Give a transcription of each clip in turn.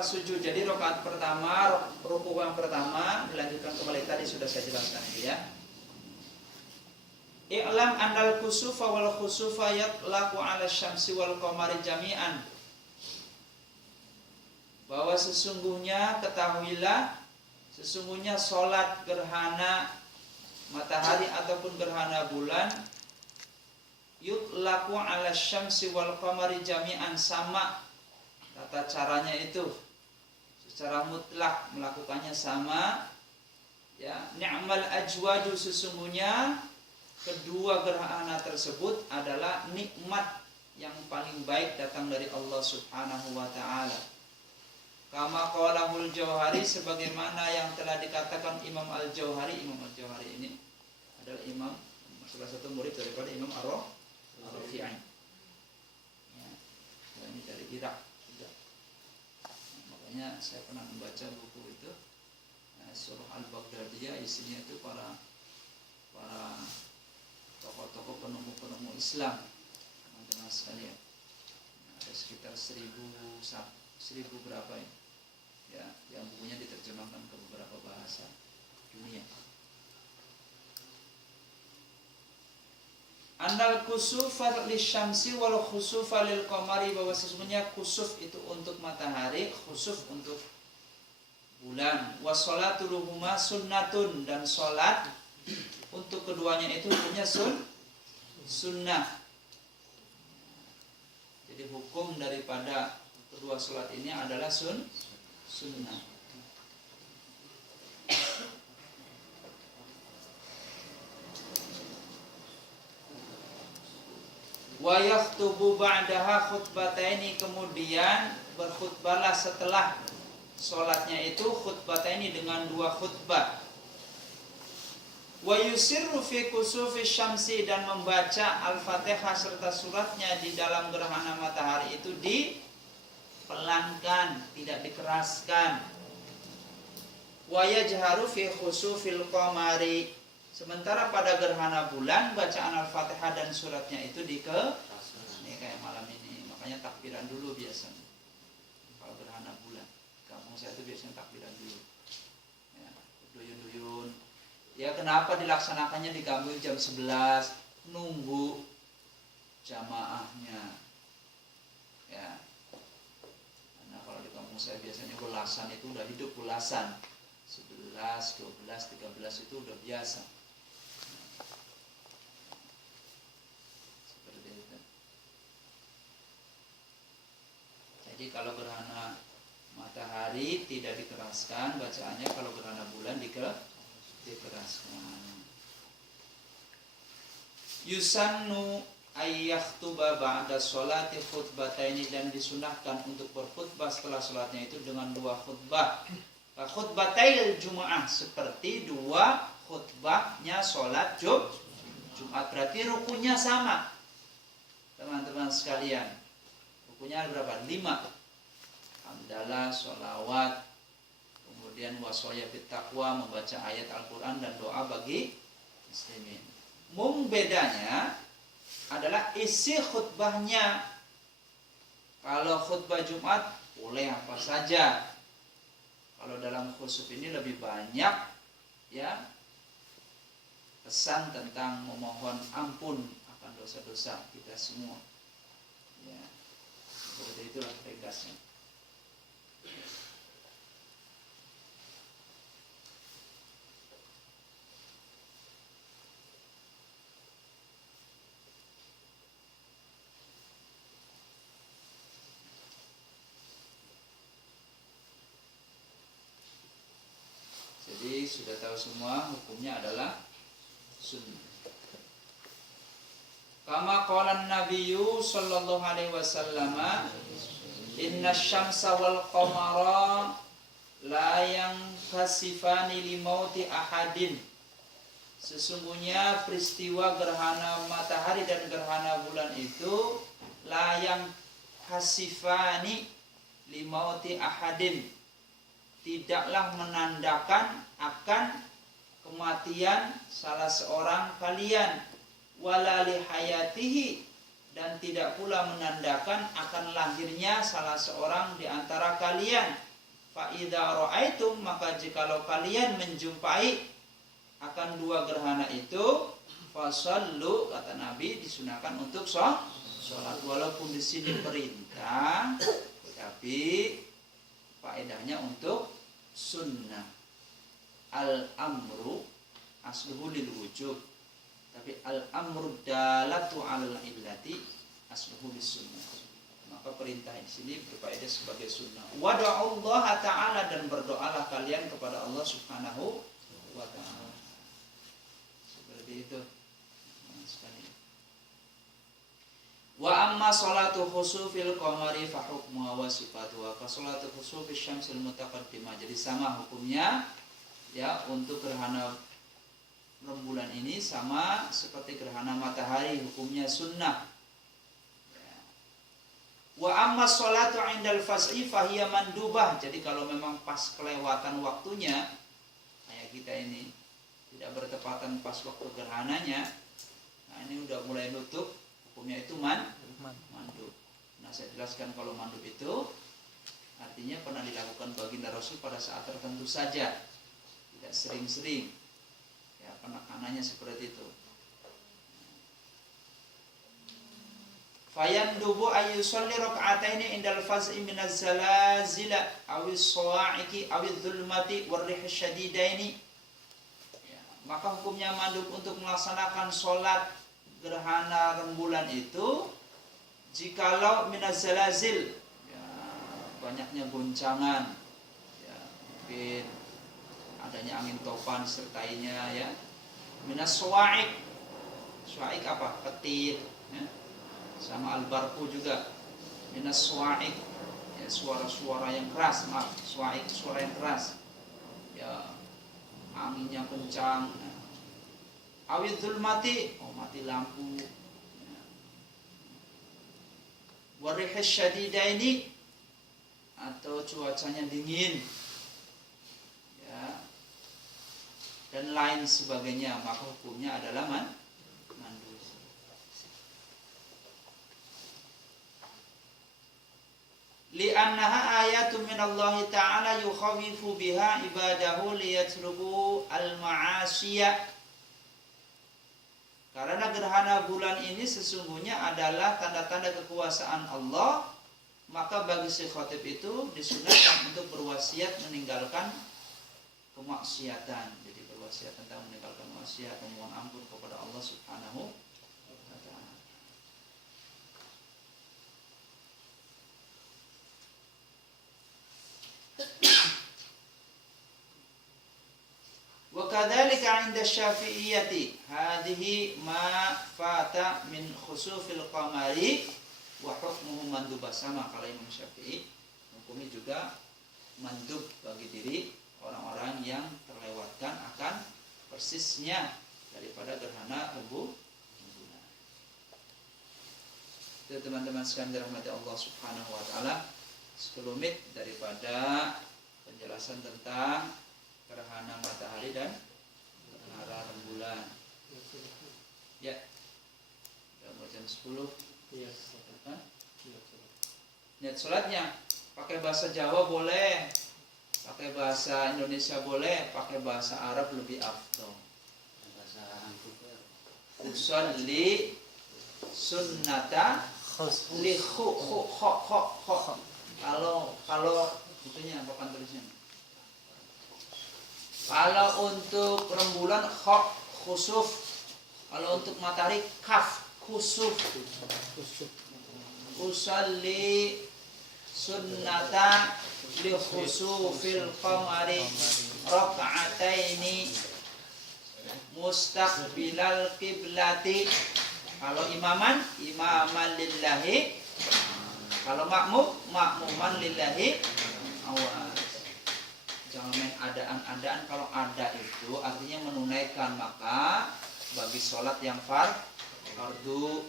maka sujud. Jadi rakaat pertama, rukuk yang pertama dilanjutkan kembali, tadi sudah saya jelaskan itu ya. I'lam andal kusufa wal khusufa yatlaqu 'ala syamsi wal qamari jami'an. Bahwa sesungguhnya ketahuilah, sesungguhnya sholat gerhana matahari ataupun gerhana bulan yutlaqu 'ala syamsi wal qamari jami'an, sama tata caranya itu, secara mutlak melakukannya sama ya. Ni'mal ajwadu, sesungguhnya kedua gerhana tersebut adalah nikmat yang paling baik datang dari Allah Subhanahu wa taala. Kama qalahul Jauhari, sebagaimana yang telah dikatakan Imam Al-Jauhari. Imam Al-Jauhari ini adalah imam, salah satu murid daripada Imam Ar-Rafi'i. Ya, ini dari Irak juga. Makanya saya pernah membaca buku itu, Surah Al-Baghdadiyah, isinya itu para tokoh-tokoh penemu Islam, teman-teman sekalian. Ada sekitar 1000 berapa ini ya, yang bukunya diterjemahkan ke beberapa bahasa dunia. Annal kusufa lisyamsi wal khusufa lil qamari, bahwa sesungguhnya kusuf itu untuk matahari, khusuf untuk bulan. Wassalatu luhuma sunnatun, dan salat untuk keduanya itu punya sunnah. Jadi hukum daripada kedua salat ini adalah sunnah. Wa yaktubu ba'daha khutbataini, kemudian berkhutbahlah setelah salatnya itu khutbataini, dengan 2 khutbah. Wa yusirru fi kusufi syamsi, dan membaca Al-Fatihah serta suratnya di dalam gerhana matahari itu dipelankan, tidak dikeraskan. Wa yajharu fi khusufil qamari, sementara pada gerhana bulan bacaan Al-Fatihah dan suratnya itu ini kayak malam ini, makanya takbiran dulu biasanya. Kalau gerhana bulan, kampung saya itu biasanya takbiran dulu. Ya, duyun-duyun. Ya, kenapa dilaksanakannya diambil jam 11, nunggu jamaahnya. Ya. Nah, kalau di kampung saya biasanya belasan itu udah hidup belasan. 11, 12, 13 itu udah biasa. Seperti itu. Jadi kalau gerhana matahari tidak dikeraskan bacaannya, kalau gerhana bulan dikeraskan. Yusannu ayyaktuba ba'da sholati khutbataini, dan disunahkan untuk berkhutbah setelah sholatnya itu dengan 2 khutbah. Khutbatail Jumu'ah, seperti 2 khutbahnya sholat Jumat. Berarti rukunya sama, teman-teman sekalian. Rukunya berapa? 5. Hamdalah, sholawat, kemudian wasaya bittaqwa, membaca ayat Al-Quran dan doa bagi muslimin. Bedanya adalah isi khutbahnya. Kalau khutbah Jumat boleh apa saja. Kalau dalam khusuf ini lebih banyak ya pesan tentang memohon ampun akan dosa-dosa kita semua. Ya, seperti itulah tegasnya. Jadi sudah tahu semua, hukumnya adalah sunnah. Kama qala an-nabiyyu sallallahu alaihi wasallam, inna syamsa wal qamara la yankhasifani li mauti ahadin. Sesungguhnya peristiwa gerhana matahari dan gerhana bulan itu la yankhasifani li mauti ahadin, tidaklah menandakan akan kematian salah seorang kalian, wala li hayatihi, dan tidak pula menandakan akan lahirnya salah seorang di antara kalian. Fa idza ra'aitum, maka jikalau kalian menjumpai akan dua gerhana itu, fasallu, kata Nabi, disunahkan untuk sholat. Walaupun di sini perintah, tapi faedahnya untuk sunnah. Al-amru asluhu lil wujub, tapi al-amru dalatu 'alal illati asluhu lis sunnah. Maka perintah di sini berfaedah sebagai sunnah. Wa Allah ta'ala, dan berdoalah kalian kepada Allah Subhanahu wa ta'ala. Seperti itu. Wa amma salatu khusufil qamari fa hukmuha wa sifatuha ka salatu khusufis syamsil mutaqaddimah. Jadi sama hukumnya ya untuk gerhana rembulan ini sama seperti gerhana matahari, hukumnya sunnah. Wa amma sholatu 'indal fas'i fahiya mandubah. Jadi kalau memang pas kelewatan waktunya, kayak kita ini tidak bertepatan pas waktu gerhananya, nah ini udah mulai nutup, hukumnya itu mandub. Nah saya jelaskan kalau mandub itu artinya pernah dilakukan baginda Rasul pada saat tertentu saja, tidak sering-sering. Ya penekanannya seperti itu. Fayandubu ayyusalli raka'ataini indal faz'i minaz zalazila awis sawa'iqi awidz zulmati warrih syadidaini. Ya, maka hukumnya mandub untuk melaksanakan sholat gerhana rembulan itu jikalau minaz zalazil, ya, banyaknya goncangan, ya, mungkin adanya angin topan sertainya, ya. Minas sawa'iq, sawa'iq apa? Petir, ya. Sama al-barqu juga. Minas suwa'iq, ya, suara-suara yang keras, maaf, suwa'iq suara yang keras, ya, anginnya kencang, ya. Awidz zulmati, oh mati lampu, ya. Warrihis syadidaini, atau cuacanya dingin, ya, dan lain sebagainya, maka hukumnya adalah mandub. Li'annaha ayatun minallahi ta'ala yukhawifu biha ibadahu liyatruku al-ma'asiyah. Karena gerhana bulan ini sesungguhnya adalah tanda-tanda kekuasaan Allah, maka bagi si khatib itu disunahkan untuk berwasiat meninggalkan kemaksiatan. Jadi berwasiat tentang meninggalkan maksiat, memohon ampun kepada Allah Subhanahu wa ta'ala. Wa kadzalika 'inda Syafi'iyyati hadhihi ma fata min khusufil qamari wa hukmuhu mandub. Sama kalau Imam Syafi'i hukumnya juga mandub bagi diri orang-orang yang terlewatkan akan persisnya daripada gerhana rembulan. Itu teman-teman sekalian dirahmati Allah Subhanahu wa taala, sekelumit daripada penjelasan tentang gerhana matahari dan gerhana rembulan. Ya. Sudah jam 10. Iya. Niat salatnya pakai bahasa Jawa boleh, pakai bahasa Indonesia boleh, pakai bahasa Arab lebih afdal. Bahasa usolli sunnata li khu. Kalau itunya apa tulisnya? Kalau untuk rembulan kha khusuf, kalau untuk matahari kaf khusuf. Usolli sunnata li khusufil qamari raka'ataini mustaqbilal qiblati. Kalau imaman lillahi, kalau makmuman lillahi. Awas, jangan main adaan-adaan. Kalau ada itu artinya menunaikan, maka bagi sholat yang fardu,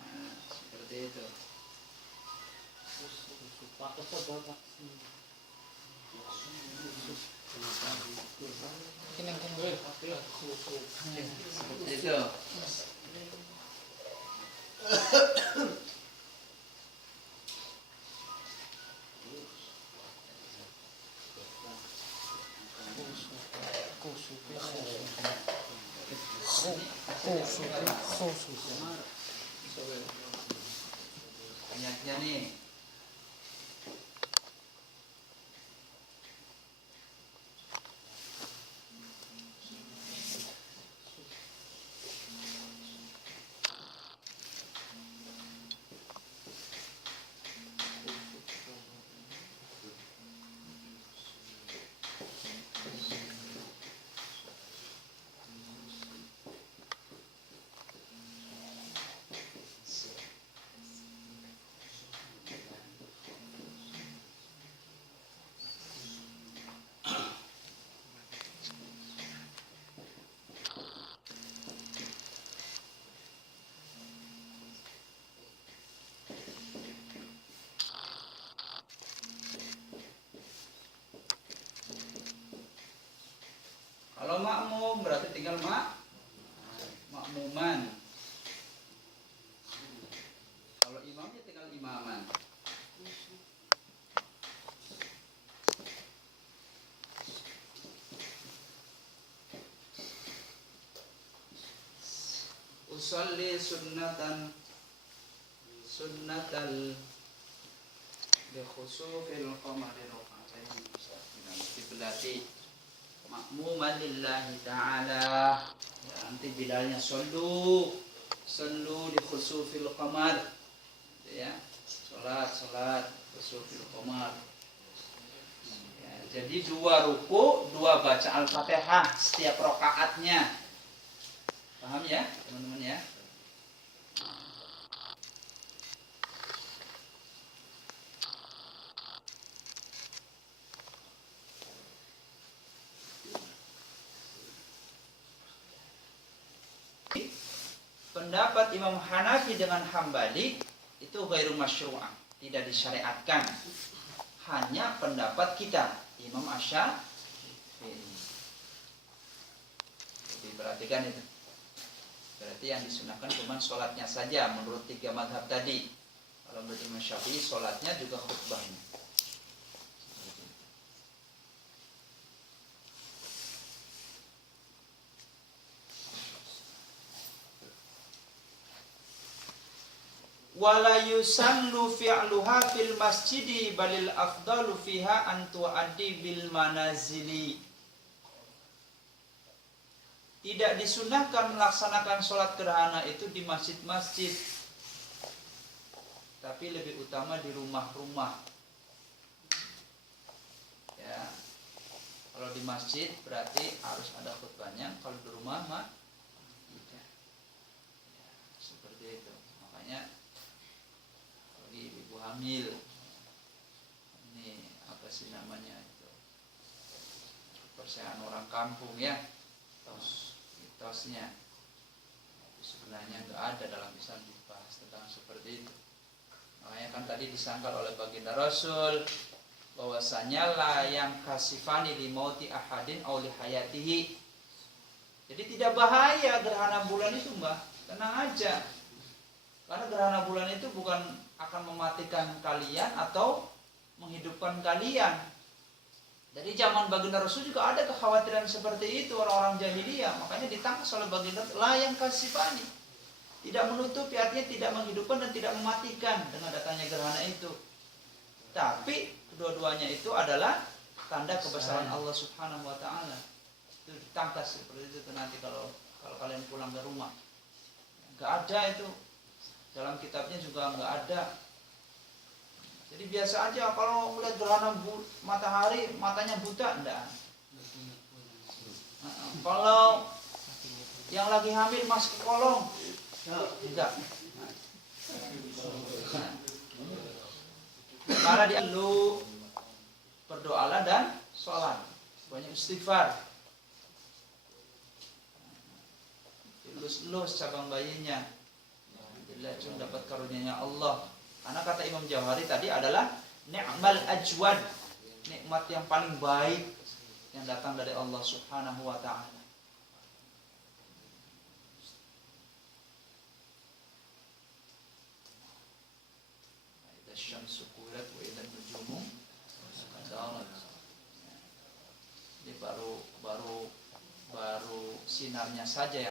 nah, seperti itu. Seperti itu. Ayatnya nih. Kalau makmum berarti tinggal makmuman. Kalau imamnya tinggal imaman. Usolli sunnatal bi khusufil qamari raka'atain berarti makmuman lillahi ta'ala. Ya, nanti bilalnya sallu di khusufil qamar. Ya, salat khusufil qamar. Ya, jadi 2 ruku, 2 baca Al-Fatihah setiap rakaatnya. Paham ya, teman-teman ya? Pendapat Imam Hanafi dengan Hambali itu ghairu masyru'ah, tidak disyariatkan. Hanya pendapat kita Imam Asy-Syafi'i. Jadi perhatikan itu. Berarti yang disunahkan cuma sholatnya saja menurut 3 mazhab tadi. Kalau menurut Imam Syafi'i sholatnya juga khutbahnya. Wala yusallu fi'luha fil masjidi balil afdalu fiha an tu'addi bil manazili. Tidak disunahkan melaksanakan sholat gerhana itu di masjid-masjid, tapi lebih utama di rumah-rumah. Ya, kalau di masjid berarti harus ada khutbahnya, kalau di rumah mah tidak. Ya, seperti itu. Makanya bagi ibu hamil, ini apa sih namanya itu, persiapan orang kampung ya, mitosnya sebenarnya nggak ada dalam Islam dibahas tentang seperti itu. Makanya kan tadi disangkal oleh baginda Rasul bahwasanya la yang kasifani limauti ahadin aw li hayatihi. Jadi tidak bahaya gerhana bulan itu, Mbak. Tenang aja. Karena gerhana bulan itu bukan akan mematikan kalian atau menghidupkan kalian. Jadi zaman baginda Rasul juga ada kekhawatiran seperti itu orang-orang jahiliyah. Makanya ditangkap oleh baginda la yang kasifani. Tidak menutupi, artinya tidak menghidupkan dan tidak mematikan dengan datangnya gerhana itu. Tapi kedua-duanya itu adalah tanda kebesaran Allah Subhanahu wa taala. Itu ditangkap seperti itu nanti kalau kalian pulang ke rumah. Enggak ada itu. Dalam kitabnya juga enggak ada. Jadi biasa aja kalau melihat gerhana matahari matanya buta, enggak. Kalau yang lagi hamil masuk ke kolong, enggak. Karena dia lu berdoalah dan sholat, banyak istighfar. Lulus cabang bayinya, Alhamdulillah dapat karunia Allah. Karena kata Imam Jauhari tadi adalah ni'mal ajwad, nikmat yang paling baik yang datang dari Allah Subhanahu wa taala. Idza syamsu kuwirat wa idza nujumu kadarat. Ini baru sinarnya saja yang